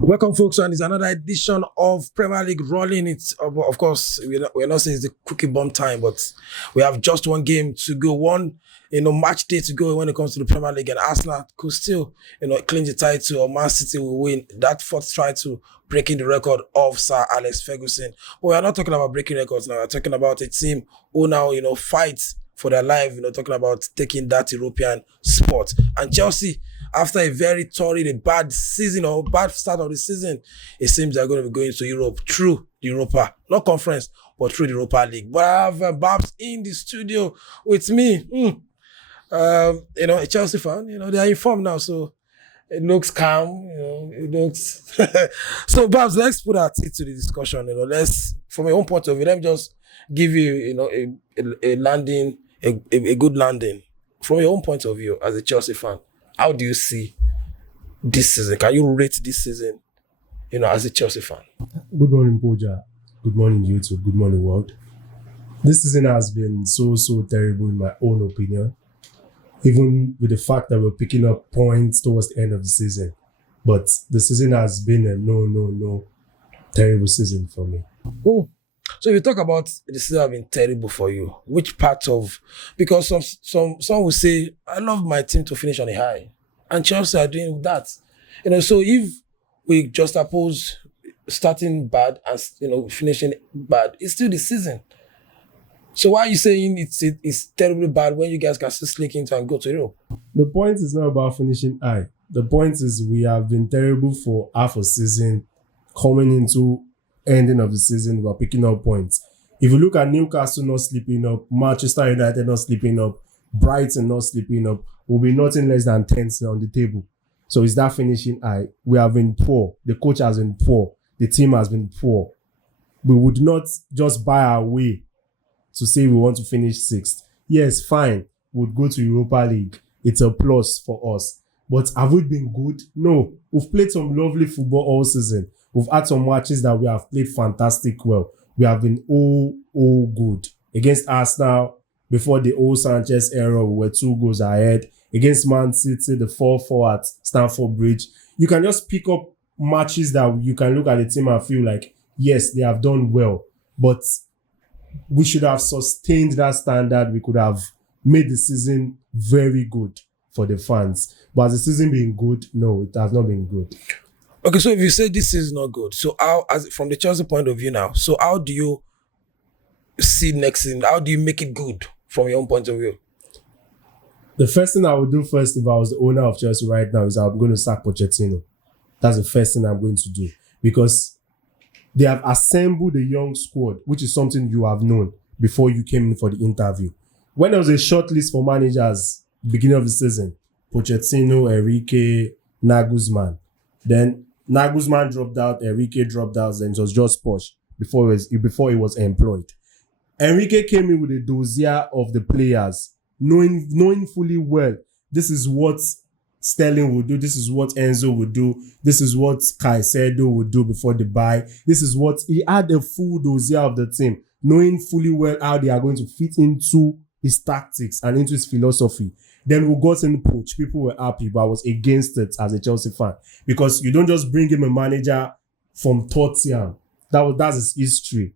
Welcome, folks, and it's another edition of Premier League rolling. It's of course we're not saying it's the cookie bomb time, but we have just one game to go, one match day to go when it comes to the Premier League, and Arsenal could still clinch the title, or Man City will win that fourth try to breaking the record of Sir Alex Ferguson. But we are not talking about breaking records now. We're talking about a team who now fights for their life. Talking about taking that European spot, and Chelsea, after a very torrid, bad season or bad start of the season, it seems they're going to be going to Europe through the Europa, not conference, but through the Europa League. But I have Babs in the studio with me. A Chelsea fan, they are informed now, so it looks calm, it looks... So Babs, let's put our teeth to the discussion, let's, from my own point of view, let me just give you, a landing, a good landing. From your own point of view as a Chelsea fan, how do you see this season? Can you rate this season, as a Chelsea fan? Good morning, Poja. Good morning, YouTube. Good morning, world. This season has been so terrible in my own opinion. Even with the fact that we're picking up points towards the end of the season. But the season has been a no terrible season for me. Oh, so if you talk about the season have been terrible for you, which part of... Because some will say, I love my team to finish on a high. And Chelsea are doing that. So if we just oppose starting bad and finishing bad, it's still the season. So why are you saying it's terribly bad when you guys can still sneak into and go to Europe? The point is not about finishing high. The point is we have been terrible for half a season. Coming into ending of the season, we're picking up points. If you look at Newcastle not sleeping up, Manchester United not sleeping up, Brighton not sleeping up, we'll be nothing less than 10th on the table. So is that finishing high? We have been poor. The coach has been poor. The team has been poor. We would not just buy our way to say we want to finish 6th. Yes, fine. We'll go to Europa League. It's a plus for us. But have we been good? No. We've played some lovely football all season. We've had some matches that we have played fantastic well. We have been all good. Against Arsenal, before the old Sanchez era, we were 2 goals ahead. Against Man City, the 4-4 at Stamford Bridge. You can just pick up matches that you can look at the team and feel like, yes, they have done well. But we should have sustained that standard. We could have made the season very good for the fans. But has the season been good? No, it has not been good. Okay, so if you say this is not good, so how, from the Chelsea point of view now, so how do you see next season? How do you make it good from your own point of view? The first thing I would do first if I was the owner of Chelsea right now is I'm going to sack Pochettino. That's the first thing I'm going to do. Because they have assembled a young squad, which is something you have known before you came in for the interview. When there was a short list for managers, beginning of the season, Pochettino, Enrique, Nagelsmann. Then Nagelsmann dropped out, Enrique dropped out, then it was just Poch before he was employed. Enrique came in with a dossier of the players, knowing fully well this is what Sterling would do, this is what Enzo would do, this is what Caicedo would do before the buy. This is what he had a full dossier of the team, knowing fully well how they are going to fit into his tactics and into his philosophy. Then we got in Poch. People were happy, but I was against it as a Chelsea fan because you don't just bring him a manager from Tottenham. That's his history.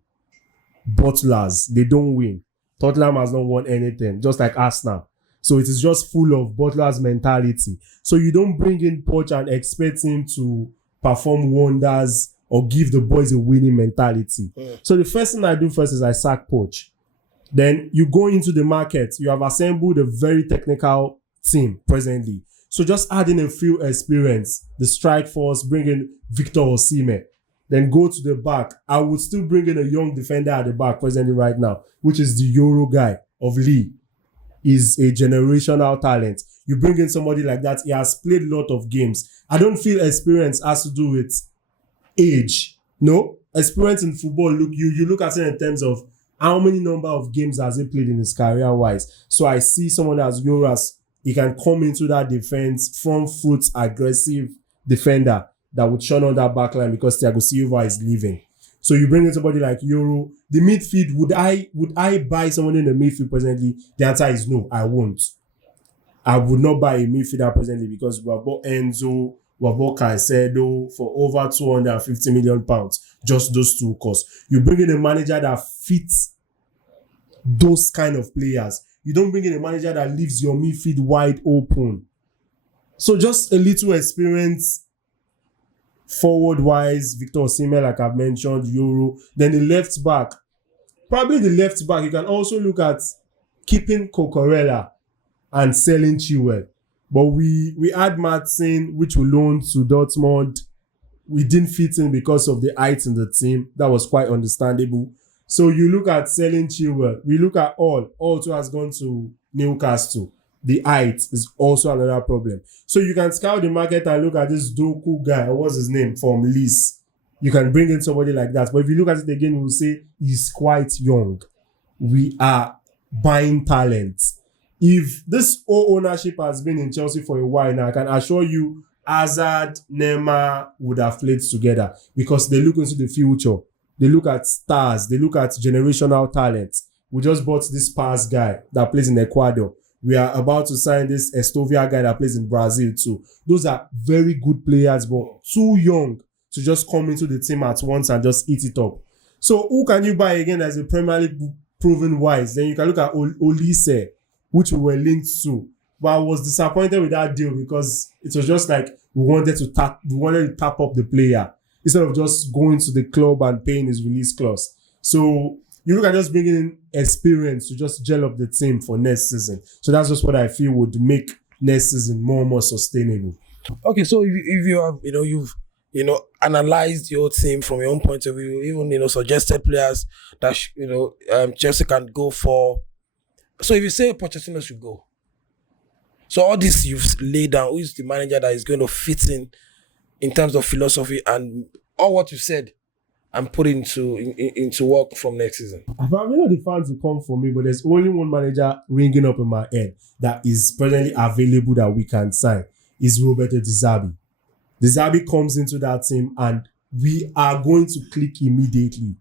Butlers, they don't win. Tottenham has not won anything, just like Arsenal. So it is just full of Butler's mentality. So you don't bring in Poch and expect him to perform wonders or give the boys a winning mentality. So the first thing I do first is I sack Poch. Then you go into the market. You have assembled a very technical team presently. So just adding a few experience, the strike force, bring in Victor Osimhen. Then go to the back. I would still bring in a young defender at the back presently right now, which is the Euro guy of Lee. Is a generational talent. You bring in somebody like that, he has played a lot of games. I don't feel experience has to do with age. No, experience in football, you look at it in terms of how many number of games has he played in his career-wise. So I see someone as Euros, he can come into that defense, front foot, aggressive defender that would shut on that back line because Thiago Silva is leaving. So you bring in somebody like Euro. The midfield, would I buy someone in the midfield presently? The answer is no, I won't. I would not buy a midfielder presently because we have bought Enzo, Wabo Caicedo for over 250 million pounds. Just those two costs. You bring in a manager that fits those kind of players. You don't bring in a manager that leaves your midfield wide open. So just a little experience forward-wise, Victor Osimhen, like I've mentioned, Euro. Then the left back. Probably the left back, you can also look at keeping Cucurella and selling Chilwell. But we had Martin, which we loaned to Dortmund. We didn't fit in because of the height in the team. That was quite understandable. So you look at selling Chilwell. We look at all two has gone to Newcastle. The height is also another problem. So you can scout the market and look at this Doku guy, what's his name, from Leeds. You can bring in somebody like that. But if you look at it again, we'll say he's quite young. We are buying talent. If this whole ownership has been in Chelsea for a while now, I can assure you Hazard, Neymar would have played together because they look into the future. They look at stars. They look at generational talent. We just bought this Paz guy that plays in Ecuador. We are about to sign this Estovia guy that plays in Brazil too. Those are very good players, but too young to just come into the team at once and just eat it up. So who can you buy again as a Premier League proven wise? Then you can look at Olise, which we were linked to. But I was disappointed with that deal because it was just like we wanted to tap up the player instead of just going to the club and paying his release clause. So you look at just bringing in experience to just gel up the team for next season. So that's just what I feel would make next season more and more sustainable. Okay, so if you have, you've analyzed your team from your own point of view, even, suggested players that, Chelsea can go for. So if you say Pochettino should go, so all this you've laid down, who is the manager that is going to fit in terms of philosophy and all what you said and put into work from next season? I probably know the fans will come for me, but there's only one manager ringing up in my head that is presently available that we can sign. Is Roberto De Zerbi. De Zerbi comes into that team and we are going to click immediately.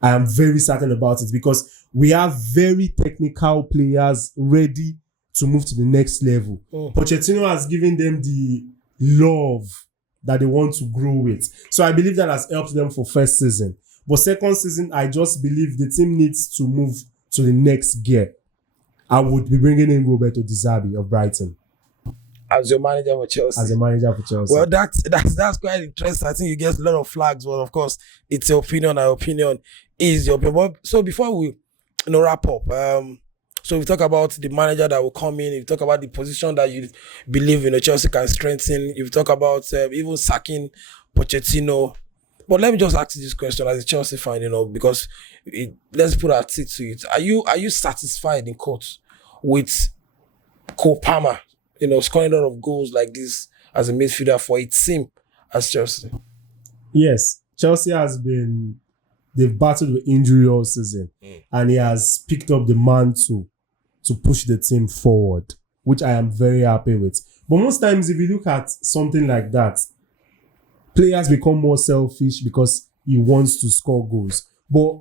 I am very certain about it because we have very technical players ready to move to the next level. Pochettino has given them the love that they want to grow with. So I believe that has helped them for first season. But second season, I just believe the team needs to move to the next gear. I would be bringing in Roberto De Zerbi of Brighton. As your manager for Chelsea? As a manager for Chelsea. Well, that's quite interesting. I think you get a lot of flags, but of course, it's your opinion. Our opinion is your opinion. So before we wrap up, so we talk about the manager that will come in. You talk about the position that you believe Chelsea can strengthen. You talk about even sacking Pochettino. But let me just ask you this question as a Chelsea fan, because let's put our teeth to it. Are you satisfied in court with Cole Palmer, scoring a lot of goals like this as a midfielder for its team as Chelsea? Yes, Chelsea they've battled with injury all season, and he has picked up the mantle to push the team forward, which I am very happy with. But most times, if you look at something like that, players become more selfish because he wants to score goals. But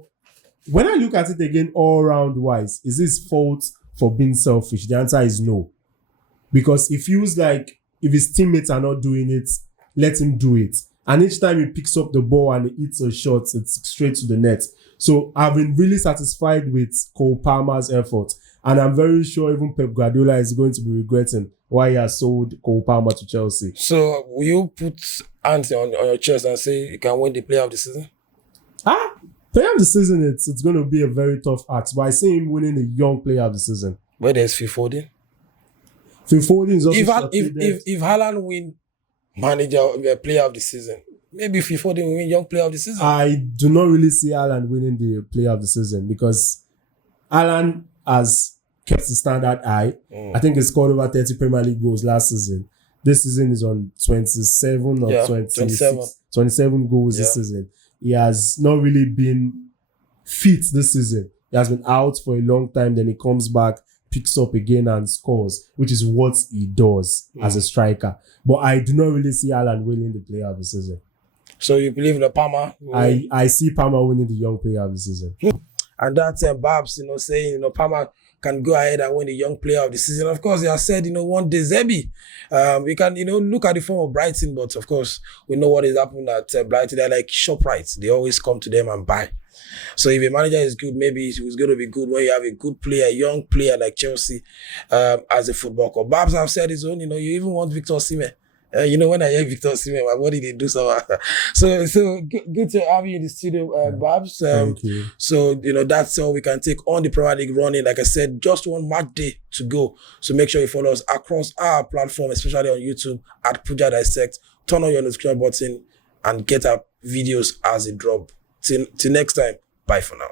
when I look at it again, all round wise, is his fault for being selfish? The answer is no. Because it feels like if his teammates are not doing it, let him do it. And each time he picks up the ball and he hits a shot, it's straight to the net. So I've been really satisfied with Cole Palmer's effort. And I'm very sure even Pep Guardiola is going to be regretting why he has sold Cole Palmer to Chelsea. So will you put hands on your chest and say you can win the player of the season? Player of the season, it's going to be a very tough ask. But I see him winning the young player of the season. Where there's Phil Foden? Phil Foden is also if Haaland win player of the season, maybe Phil Foden will win young player of the season. I do not really see Haaland winning the player of the season because Haaland has kept the standard high. I think he scored over 30 Premier League goals last season. This season is on 27 or 27 goals this season. He has not really been fit this season. He has been out for a long time. Then he comes back, picks up again and scores, which is what he does as a striker. But I do not really see Haaland winning the player of the season. So you believe in Palmer? I see Palmer winning the young player of the season. And that's Babs, saying, Palmer can go ahead and win the young player of the season. Of course, they have said, one day Zebi. We can, look at the form of Brighton, but of course, we know what is happening at Brighton. They're like ShopRite. They always come to them and buy. So if a manager is good, maybe it's going to be good when you have a good player, a young player like Chelsea as a football club. Babs have said his own, you even want Victor Osimhen. When I hear Victor Osimhen, my body, they do so. So good to have you in the studio, Babs. Thank you. So, that's all we can take on the Premier League running. Like I said, just one match day to go. So make sure you follow us across our platform, especially on YouTube at Puja Dissect. Turn on your notification button and get our videos as they drop. Till next time, bye for now.